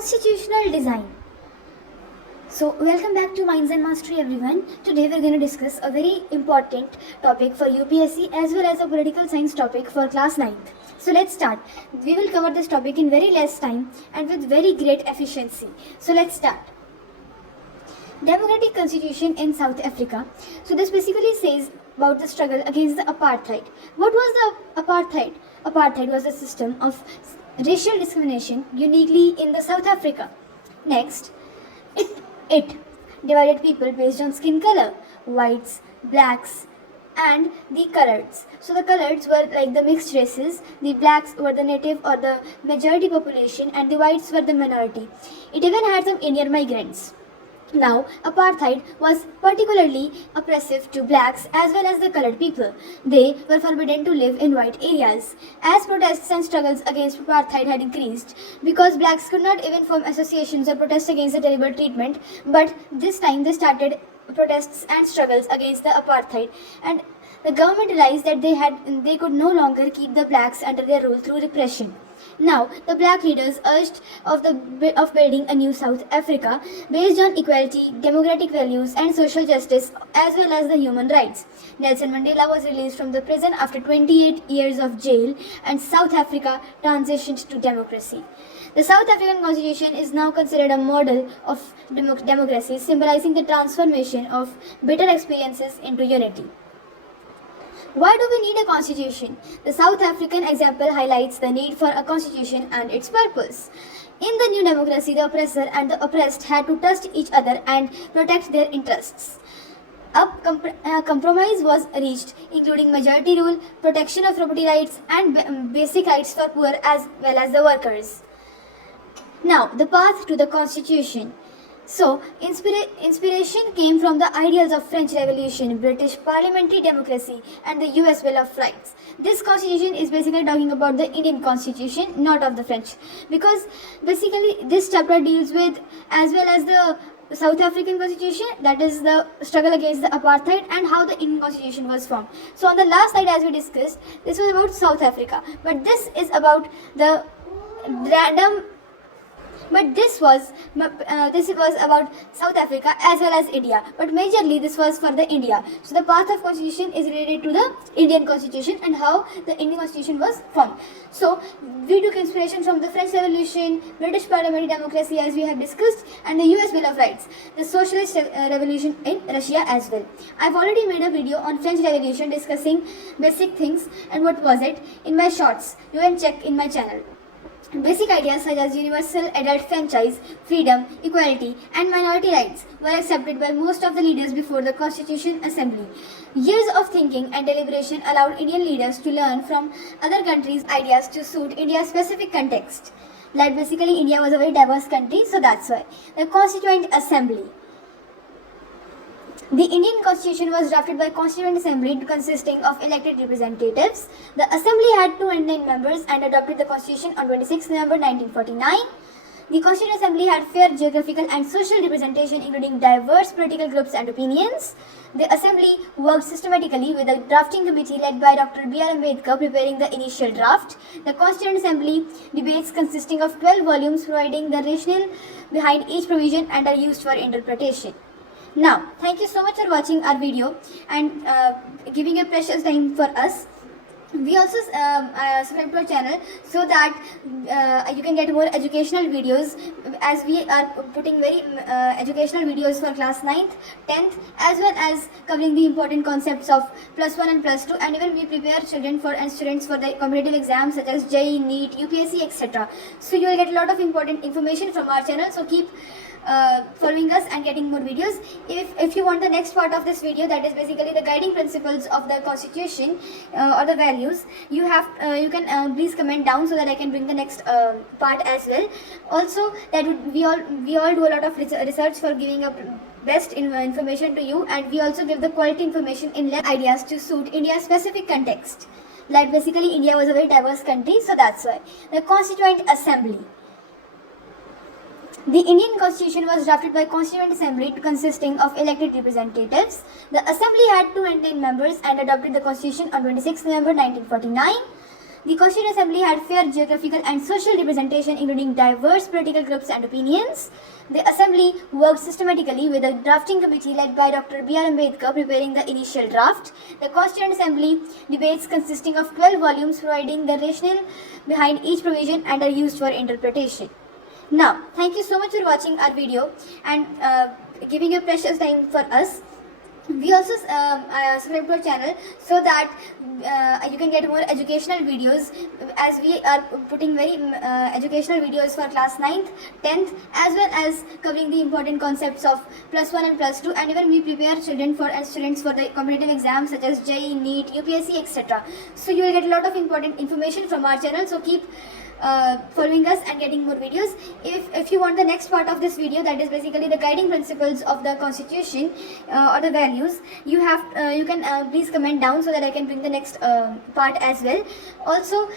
Constitutional design. So, welcome back to Minds and Mastery, everyone. Today, we're going to discuss a very important topic for UPSC as well as a political science topic for class 9th. So, let's start. We will cover this topic in very less time and with very great efficiency. So, let's start. Democratic Constitution in South Africa. So, this basically says about the struggle against the apartheid. What was the apartheid? Apartheid was a system of racial discrimination uniquely in the South Africa. Next, it divided people based on skin color, whites, blacks, and the coloreds. So the coloreds were like the mixed races, the blacks were the native or the majority population, and the whites were the minority. It even had some Indian migrants. Now, apartheid was particularly oppressive to blacks as well as the colored people. They were forbidden to live in white areas. As protests and struggles against apartheid had increased, because blacks could not even form associations or protest against the terrible treatment, but this time they started protests and struggles against the apartheid, and the government realized that they could no longer keep the blacks under their rule through repression. Now, the black leaders urged of building a new South Africa based on equality, democratic values, and social justice, as well as the human rights. Nelson Mandela was released from the prison after 28 years of jail, and South Africa transitioned to democracy. The South African Constitution is now considered a model of democracy, symbolizing the transformation of bitter experiences into unity. Why do we need a constitution? The South African example highlights the need for a constitution and its purpose. In the new democracy, the oppressor and the oppressed had to trust each other and protect their interests. A compromise was reached, including majority rule, protection of property rights, and basic rights for poor as well as the workers. Now, the path to the constitution. So, inspiration came from the ideals of French Revolution, British parliamentary democracy, and the US Bill of Rights. This constitution is basically talking about the Indian constitution, not of the French, because basically this chapter deals with as well as the South African constitution, that is the struggle against the apartheid and how the Indian constitution was formed. So on the last slide, as we discussed, this was about South Africa, but this is about the random. But this was about South Africa as well as India. But majorly this was for the India. So the path of constitution is related to the Indian constitution and how the Indian constitution was formed. So we took inspiration from the French Revolution, British parliamentary democracy as we have discussed, and the US Bill of Rights, the socialist revolution in Russia as well. I've already made a video on French Revolution discussing basic things and what was it in my shorts. You can check in my channel. Basic ideas such as universal adult franchise, freedom, equality, and minority rights were accepted by most of the leaders before the Constitution Assembly. Years of thinking and deliberation allowed Indian leaders to learn from other countries' ideas to suit India's specific context. Like basically India was a very diverse country, so that's why. The Constituent Assembly. The Indian Constitution was drafted by Constituent Assembly consisting of elected representatives. The Assembly had 209 members and adopted the Constitution on 26 November 1949. The Constituent Assembly had fair geographical and social representation including diverse political groups and opinions. The Assembly worked systematically with a drafting committee led by Dr. B.R. Ambedkar preparing the initial draft. The Constituent Assembly debates consisting of 12 volumes providing the rationale behind each provision and are used for interpretation. Now, thank you so much for watching our video and giving a precious time for us. We also subscribe to our channel so that you can get more educational videos, as we are putting very educational videos for class 9th, 10th, as well as covering the important concepts of +1 and +2, and even we prepare children and students for the competitive exams such as JEE, NEET, UPSC, etc. So you will get a lot of important information from our channel, so keep following us and getting more videos. If you want the next part of this video, that is basically the guiding principles of the constitution or the values, you can please comment down so that I can bring the next part as well. Also, that we all do a lot of research for giving up best information to you, and we also give the quality information in less ideas to suit India's specific context. Like basically India was a very diverse country, so that's why. The Constituent Assembly. The Indian Constitution was drafted by Constituent Assembly consisting of elected representatives. The Assembly had 209 members and adopted the Constitution on 26 November 1949. The Constituent Assembly had fair geographical and social representation, including diverse political groups and opinions. The Assembly worked systematically with a drafting committee led by Dr. B.R. Ambedkar preparing the initial draft. The Constituent Assembly debates consisting of 12 volumes providing the rationale behind each provision and are used for interpretation. Now, thank you so much for watching our video and giving your precious time for us. We also subscribe to our channel so that you can get more educational videos, as we are putting very educational videos for class 9th, 10th, as well as covering the important concepts of plus 1 and plus 2, and even we prepare children for as students for the competitive exams such as JEE, NEET, UPSC, etc. So you will get a lot of important information from our channel, so keep following us and getting more videos. If you want the next part of this video, that is basically the guiding principles of the constitution or the values, you can please comment down so that I can bring the next part as well. Also,